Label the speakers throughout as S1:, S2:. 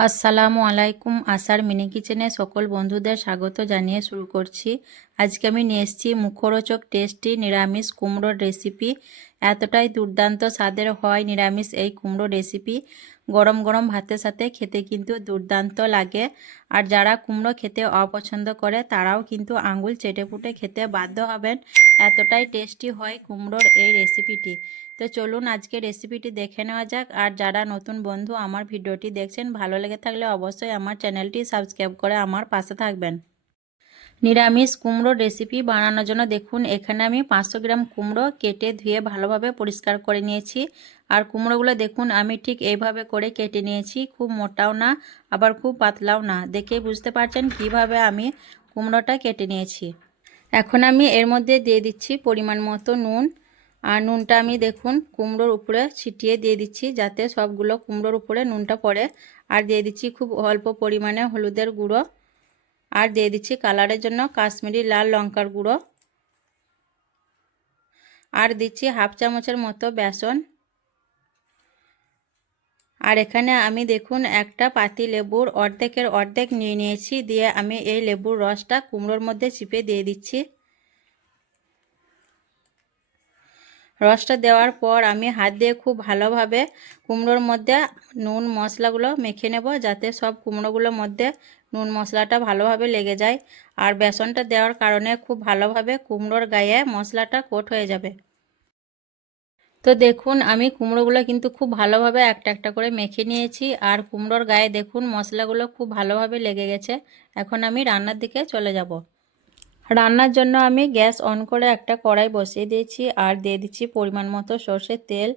S1: আসসালামু আলাইকুম আসার মিনি কিচেনে সকল বন্ধুদের স্বাগত জানিয়ে শুরু করছি। আজকে আমি নিয়ে এসেছি মুখরোচক টেস্টি নিরামিষ কুমড়োর রেসিপি এতটাই দুর্দান্ত স্বাদের হয় নিরামিষ এই কুমড়ো রেসিপি গরম গরম ভাতের সাথে খেতে কিন্তু দুর্দান্ত লাগে। আর যারা কুমড়ো খেতে অপছন্দ করে, তারাও কিন্তু আঙুল চেটে পুটে খেতে বাধ্য হবেন। এতটাই টেস্টি হয় কুমড়োর এই রেসিপিটি তো চলুন আজকে রেসিপিটি দেখে নেওয়া যাক। আর যারা নতুন বন্ধু আমার ভিডিওটি দেখছেন, ভালো লেগে থাকলে অবশ্যই আমার চ্যানেলটি সাবস্ক্রাইব করে আমার পাশে থাকবেন। নিরামিষ কুমড়ো রেসিপি বানানোর জন্য দেখুন, এখানে আমি পাঁচশো গ্রাম কুমড়ো কেটে ধুয়ে ভালোভাবে পরিষ্কার করে নিয়েছি। আর কুমড়োগুলো দেখুন, আমি ঠিক এইভাবে করে কেটে নিয়েছি, খুব মোটাও না, আবার খুব পাতলাও না। দেখে বুঝতে পারছেন কীভাবে আমি কুমড়োটা কেটে নিয়েছি। এখন আমি এর মধ্যে দিয়ে দিচ্ছি পরিমাণ মতো নুন। আর নুনটা আমি দেখুন, কুমড়োর উপরে ছিটিয়ে দিয়ে দিচ্ছি যাতে সবগুলো কুমড়োর উপরে নুনটা পড়ে। আর দিয়ে দিচ্ছি খুব অল্প পরিমাণে হলুদের গুঁড়ো। আর দিয়ে দিচ্ছি কালারের জন্য কাশ্মীরি লাল লঙ্কার গুঁড়ো। আর দিচ্ছি হাফ চামচের মতো বেসন। আর এখানে আমি দেখুন একটা পাতি লেবুর অর্ধেকের অর্ধেক নিয়ে নিয়েছি, দিয়ে আমি এই লেবুর রসটা কুমড়োর মধ্যে চিপে দিয়ে দিচ্ছি। রসটা দেওয়ার পর আমি হাত দিয়ে খুব ভালোভাবে কুমড়োর মধ্যে নুন, মশলাগুলো মেখে নেব, যাতে সব কুমড়োগুলোর মধ্যে নুন মশলাটা ভালোভাবে লেগে যায় আর বেসনটা দেওয়ার কারণে খুব ভালোভাবে কুমড়োর গায়ে মশলাটা কোট হয়ে যাবে। তো দেখুন, আমি কুমড়োগুলো কিন্তু খুব ভালোভাবে একটা একটা করে মেখে নিয়েছি আর কুমড়োর গায়ে দেখুন মশলাগুলো খুব ভালোভাবে লেগে গেছে। এখন আমি রান্নার দিকে চলে যাব। রান্নার জন্য আমি গ্যাস অন করে একটা কড়াই বসিয়ে দিয়েছি আর দিয়ে দিচ্ছি পরিমাণ মতো সর্ষের তেল।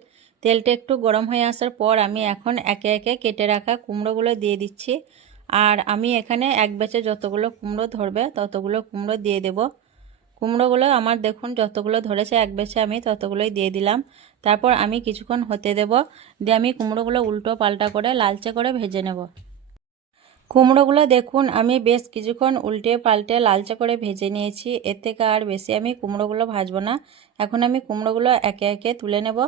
S1: তেলটা একটু গরম হয়ে আসার পর আমি এখন একে একে কেটে রাখা কুমড়োগুলো দিয়ে দিচ্ছি। আর আমি এখানে এক বেচে যতগুলো কুমড়ো ধরবে, ততগুলো কুমড়ো দিয়ে দেব। কুমড়োগুলো আমার দেখুন যতগুলো ধরেছে, এক বেচে আমি ততগুলোই দিয়ে দিলাম। তারপর আমি কিছুক্ষণ হতে দেব, দিয়ে আমি কুমড়োগুলো উল্টো পাল্টা করে লালচে করে ভেজে নেব। কুমড়োগুলো দেখুন আমি বেশ কিছুক্ষণ উল্টে পাল্টে লালচে করে ভেজে নিয়েছি, এর থেকে আর বেশি আমি কুমড়োগুলো ভাজবো না। এখন আমি কুমড়োগুলো একে একে তুলে নেব।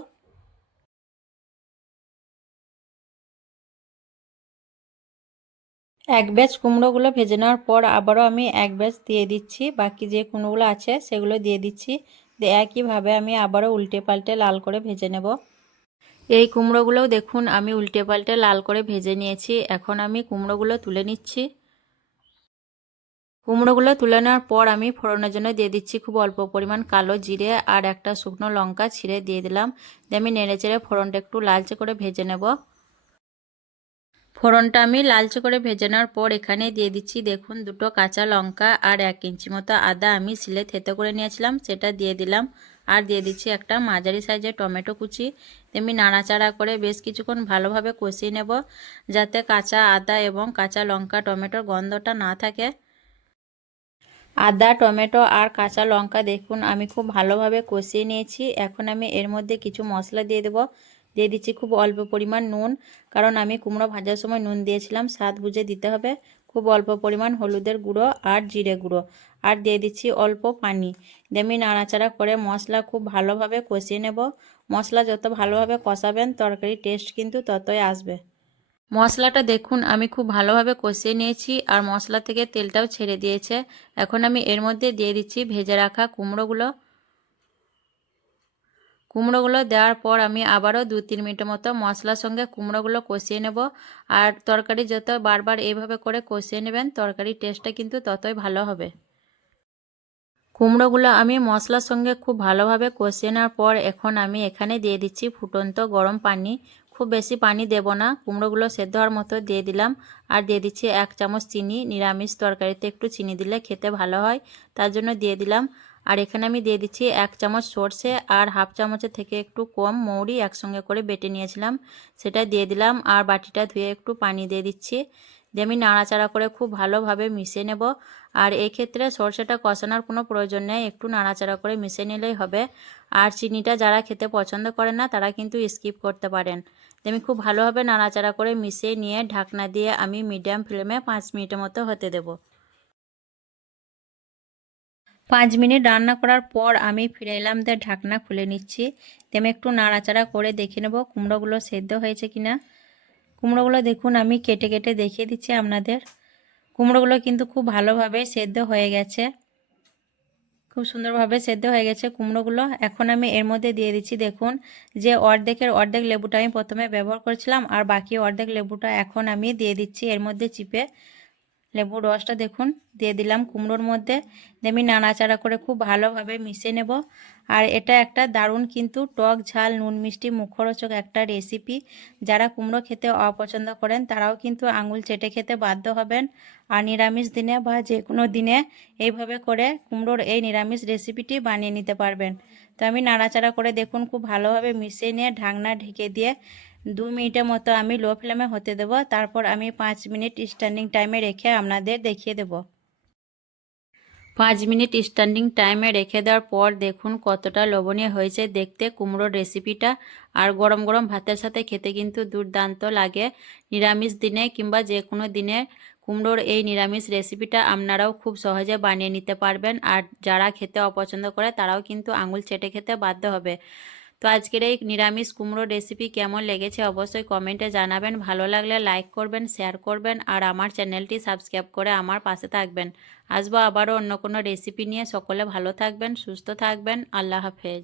S1: এক ব্যাচ কুমড়োগুলো ভেজে নেওয়ার পর আবারও আমি এক ব্যাচ দিয়ে দিচ্ছি। বাকি যে কুমড়োগুলো আছে সেগুলো দিয়ে দিচ্ছি। দিয়ে একইভাবে আমি আবারও উল্টে পাল্টে লাল করে ভেজে নেব। এই কুমড়োগুলোও দেখুন, আমি উল্টে পাল্টে লাল করে ভেজে নিয়েছি। এখন আমি কুমড়োগুলো তুলে নিচ্ছি। কুমড়োগুলো তুলে নেওয়ার পর আমি ফোড়নের জন্য দিয়ে দিচ্ছি খুব অল্প পরিমাণ কালো জিরে আর একটা শুকনো লঙ্কা ছিঁড়ে দিয়ে দিলাম। দিয়ে আমি নেড়ে চেড়ে ফোড়নটা একটু লালচে করে ভেজে নেব। ফোড়নটা আমি লালচে করে ভেজে নেওয়ার পর এখানে দিয়ে দিচ্ছি, দেখুন, দুটো কাঁচা লঙ্কা আর এক ইঞ্চি মতো আদা আমি সিলে থেতে করে নিয়েছিলাম, সেটা দিয়ে দিলাম। আর দিয়ে দিচ্ছি একটা মাঝারি সাইজের টমেটো কুচি। তেমনি নাড়াচাড়া করে বেশ কিছুক্ষণ ভালোভাবে কষিয়ে নেব, যাতে কাঁচা আদা এবং কাঁচা লঙ্কা, টমেটোর গন্ধটা না থাকে। আদা, টমেটো আর কাঁচা লঙ্কা দেখুন, আমি খুব ভালোভাবে কষিয়ে নিয়েছি। এখন আমি এর মধ্যে কিছু মশলা দিয়ে দেবো। দিয়ে দিচ্ছি খুব অল্প পরিমাণ নুন। কারণ আমি কুমড়ো ভাজার সময় নুন দিয়েছিলাম, স্বাদ বুঝে দিতে হবে। খুব অল্প পরিমাণ হলুদের গুঁড়ো আর জিরে গুঁড়ো। আর দিয়ে দিচ্ছি অল্প পানি। দিয়ে আমি নাড়াচাড়া করে মশলা খুব ভালোভাবে কষিয়ে নেব। মশলা যত ভালোভাবে কষাবেন তরকারি টেস্ট কিন্তু ততই আসবে। মশলাটা দেখুন, আমি খুব ভালোভাবে কষিয়ে নিয়েছি আর মশলা থেকে তেলটাও ছেড়ে দিয়েছে। এখন আমি এর মধ্যে দিয়ে দিচ্ছি ভেজে রাখা কুমড়োগুলো। কুমড়োগুলো দেওয়ার পর আমি আবারও দু তিন মিনিটের মতো মশলার সঙ্গে কুমড়োগুলো কষিয়ে নেব। আর তরকারি যত বারবার এইভাবে করে কষিয়ে নেবেন তরকারির টেস্টটা কিন্তু ততই ভালো হবে। কুমড়োগুলো আমি মশলার সঙ্গে খুব ভালোভাবে কষিয়ে নেওয়ার পর এখন আমি এখানে দিয়ে দিচ্ছি ফুটন্ত গরম পানি। খুব বেশি পানি দেব না, কুমড়োগুলো সেদ্ধ হওয়ার মতো দিয়ে দিলাম। আর দিয়ে দিচ্ছি এক চামচ চিনি, নিরামিষ তরকারিতে একটু চিনি দিলে খেতে ভালো হয়, তার জন্য দিয়ে দিলাম আর এখানে আমি দিয়ে দিচ্ছি এক চামচ সর্ষে আর হাফ চামচের থেকে একটু কম মৌরি একসঙ্গে করে বেটে নিয়েছিলাম। সেটা দিয়ে দিলাম আর বাটিটা ধুয়ে একটু পানি দিয়ে দিচ্ছি। দিয়ে আমি নাড়াচাড়া করে খুব ভালোভাবে মিশিয়ে নেব। আর ক্ষেত্রে সর্ষেটা কষানোর কোনো প্রয়োজন নেই, একটু নাড়াচাড়া করে মিশিয়ে নিলেই হবে। আর চিনিটা যারা খেতে পছন্দ করে না, তারা কিন্তু স্কিপ করতে পারেন। আমি খুব ভালোভাবে নাড়াচাড়া করে মিশিয়ে নিয়ে ঢাকনা দিয়ে আমি মিডিয়াম ফ্লেমে পাঁচ মিনিটের মতো হতে দেবো। পাঁচ মিনিট রান্না করার পর আমি ফিরে এলাম দিয়ে ঢাকনা খুলে নিচ্ছি। তেমনি একটু নাড়াচাড়া করে দেখে নেব কুমড়োগুলো সেদ্ধ হয়েছে কিনা। কুমড়োগুলো দেখুন, আমি কেটে কেটে দেখিয়ে দিচ্ছি আপনাদের। কুমড়োগুলো কিন্তু খুব ভালোভাবে সেদ্ধ হয়ে গেছে। খুব সুন্দরভাবে সেদ্ধ হয়ে গেছে কুমড়োগুলো। এখন আমি এর মধ্যে দিয়ে দিচ্ছি, দেখুন, যে অর্ধেকের অর্ধেক লেবুটা আমি প্রথমে ব্যবহার করেছিলাম, আর বাকি অর্ধেক লেবুটা এখন আমি দিয়ে দিচ্ছি এর মধ্যে চিপে। লেবুর রসটা দেখুন, দিয়ে দিলাম কুমড়োর মধ্যে। আমি নাড়াচাড়া করে খুব ভালোভাবে মিশিয়ে নেব। আর এটা একটা দারুণ কিন্তু টক ঝাল, নুন মিষ্টি, মুখরোচক একটা রেসিপি যারা কুমড়ো খেতে অপছন্দ করেন, তারাও কিন্তু আঙুল চেটে খেতে বাধ্য হবেন। আর নিরামিষ দিনে বা যে কোনো দিনে এইভাবে করে কুমড়োর এই নিরামিষ রেসিপিটি বানিয়ে নিতে পারবেন। তো আমি নাড়াচাড়া করে দেখুন, খুব ভালোভাবে মিশিয়ে নিয়ে ঢাকনা ঢেকে দিয়ে দু মিনিটের মতো আমি লো ফ্লেমে হতে দেব। তারপর আমি পাঁচ মিনিট স্ট্যান্ডিং টাইমে রেখে আপনাদের দেখিয়ে দেব। পাঁচ মিনিট স্ট্যান্ডিং টাইমে রেখে দেওয়ার পর দেখুন কতটা লবণীয় হয়েছে। দেখতে কুমড়োর রেসিপিটা আর গরম গরম ভাতের সাথে খেতে কিন্তু দুর্দান্ত লাগে। নিরামিষ দিনে কিংবা যে কোনো দিনে কুমড়োর এই নিরামিষ রেসিপিটা আপনারাও খুব সহজে বানিয়ে নিতে পারবেন। আর যারা খেতে অপছন্দ করে তারাও কিন্তু আঙুল চেটে খেতে বাধ্য হবে। তো আজকের এই নিরামিষ কুমড়ো রেসিপি কেমন লেগেছে অবশ্যই কমেন্টে জানাবেন। ভালো লাগলে লাইক করবেন শেয়ার করবেন আর আমার চ্যানেলটি সাবস্ক্রাইব করে আমার পাশে থাকবেন। আসব আবারও অন্য কোনো রেসিপি নিয়ে। সকলে ভালো থাকবেন, সুস্থ থাকবেন। আল্লাহ হাফেজ।